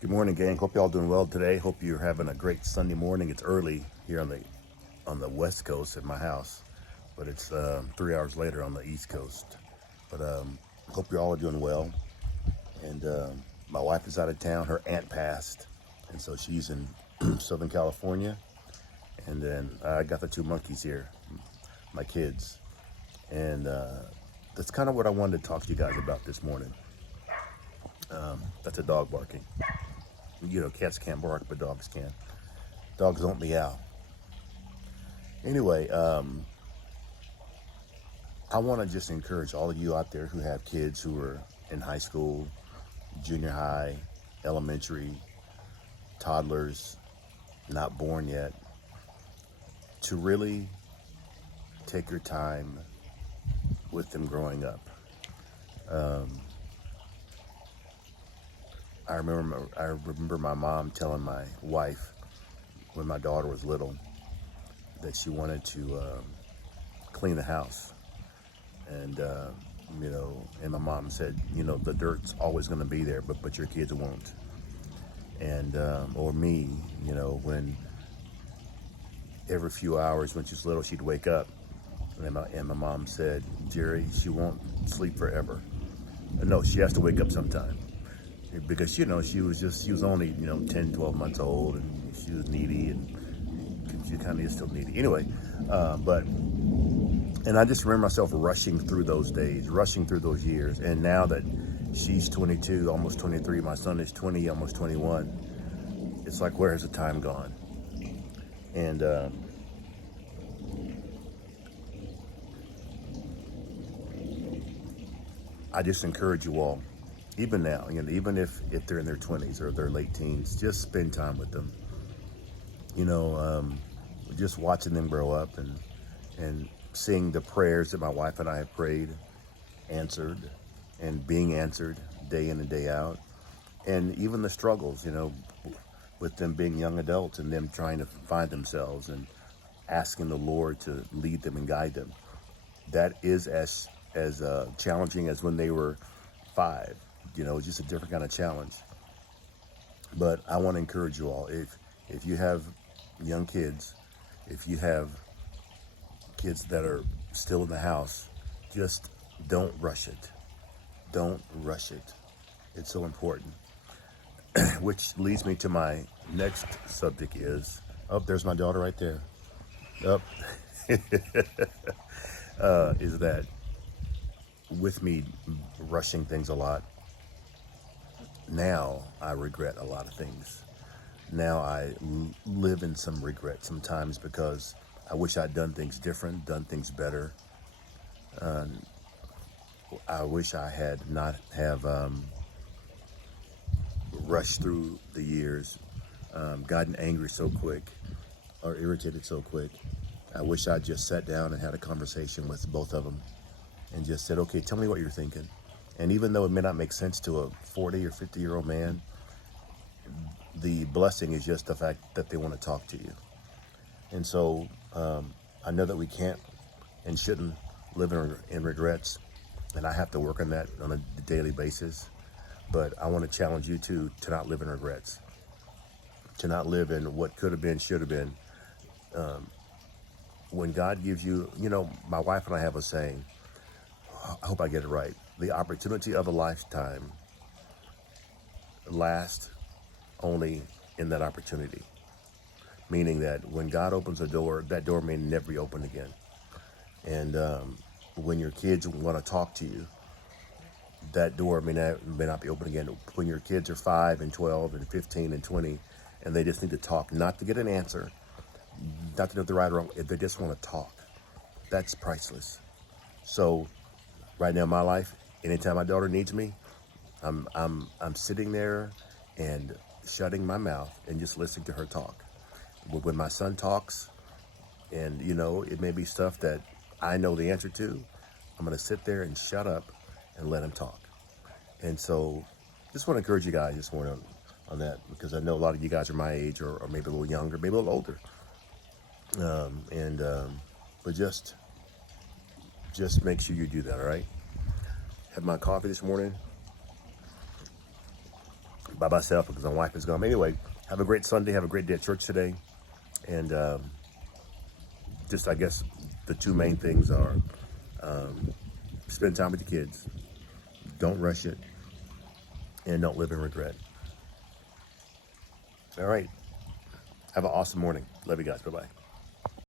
Good morning, gang. Hope y'all doing well today. Hope you're having a great Sunday morning. It's early here on the West Coast at my house, but it's 3 hours later on the East Coast. But hope you all are doing well. And my wife is out of town. Her aunt passed, and so she's in Southern California. And then I got the two monkeys here, my kids, and that's kind of what I wanted to talk to you guys about this morning. That's a dog barking. You know, cats can't bark, but dogs can. Dogs don't meow. Anyway, I want to just encourage all of you out there who have kids who are in high school, junior high, elementary, toddlers, not born yet, to really take your time with them growing up. I remember my mom telling my wife when my daughter was little that she wanted to clean the house, and and my mom said, the dirt's always going to be there, but your kids won't. And or me, when every few hours when she was little, she'd wake up, and my mom said, Jerry, she won't sleep forever. No, she has to wake up sometime. Because she was only 10, 12 months old, and she was needy, and she kind of is still needy anyway. And I just remember myself rushing through those days, rushing through those years. And now that she's 22, almost 23, my son is 20, almost 21, it's like, where has the time gone? And I just encourage you all, even now, even if they're in their 20s or their late teens, just spend time with them. Just watching them grow up, and seeing the prayers that my wife and I have prayed answered, and being answered day in and day out, and even the struggles, with them being young adults and them trying to find themselves and asking the Lord to lead them and guide them. That is as challenging as when they were 5. It's just a different kind of challenge. But I want to encourage you all, if you have young kids, if you have kids that are still in the house, just don't rush it. Don't rush it. It's so important. Which leads me to my next subject is, there's my daughter right there. Is that with me rushing things a lot, now I regret a lot of things. Now I live in some regret sometimes because I wish I'd done things different, done things better. I wish I had not have rushed through the years, gotten angry so quick or irritated so quick. I wish I just sat down and had a conversation with both of them and just said, okay, tell me what you're thinking. And even though it may not make sense to a 40 or 50-year-old man, the blessing is just the fact that they want to talk to you. And so I know that we can't and shouldn't live in regrets, and I have to work on that on a daily basis. But I want to challenge you to not live in regrets, to not live in what could have been, should have been. When God gives you, my wife and I have a saying, I hope I get it right. The opportunity of a lifetime lasts only in that opportunity. Meaning that when God opens a door, that door may never be opened again. And when your kids want to talk to you, that door may not be open again. When your kids are 5 and 12 and 15 and 20, and they just need to talk, not to get an answer, not to know the right or wrong, if they just want to talk, that's priceless. So right now in my life, anytime my daughter needs me, I'm sitting there and shutting my mouth and just listening to her talk. But when my son talks, and it may be stuff that I know the answer to, I'm going to sit there and shut up and let him talk. And so just want to encourage you guys this morning on that, because I know a lot of you guys are my age, or maybe a little younger, maybe a little older. But just make sure you do that, all right? Had my coffee this morning. by myself because my wife is gone. Anyway, have a great Sunday. Have a great day at church today. And just, I guess, the two main things are spend time with the kids, don't rush it, and don't live in regret. All right. Have an awesome morning. Love you guys. Bye-bye.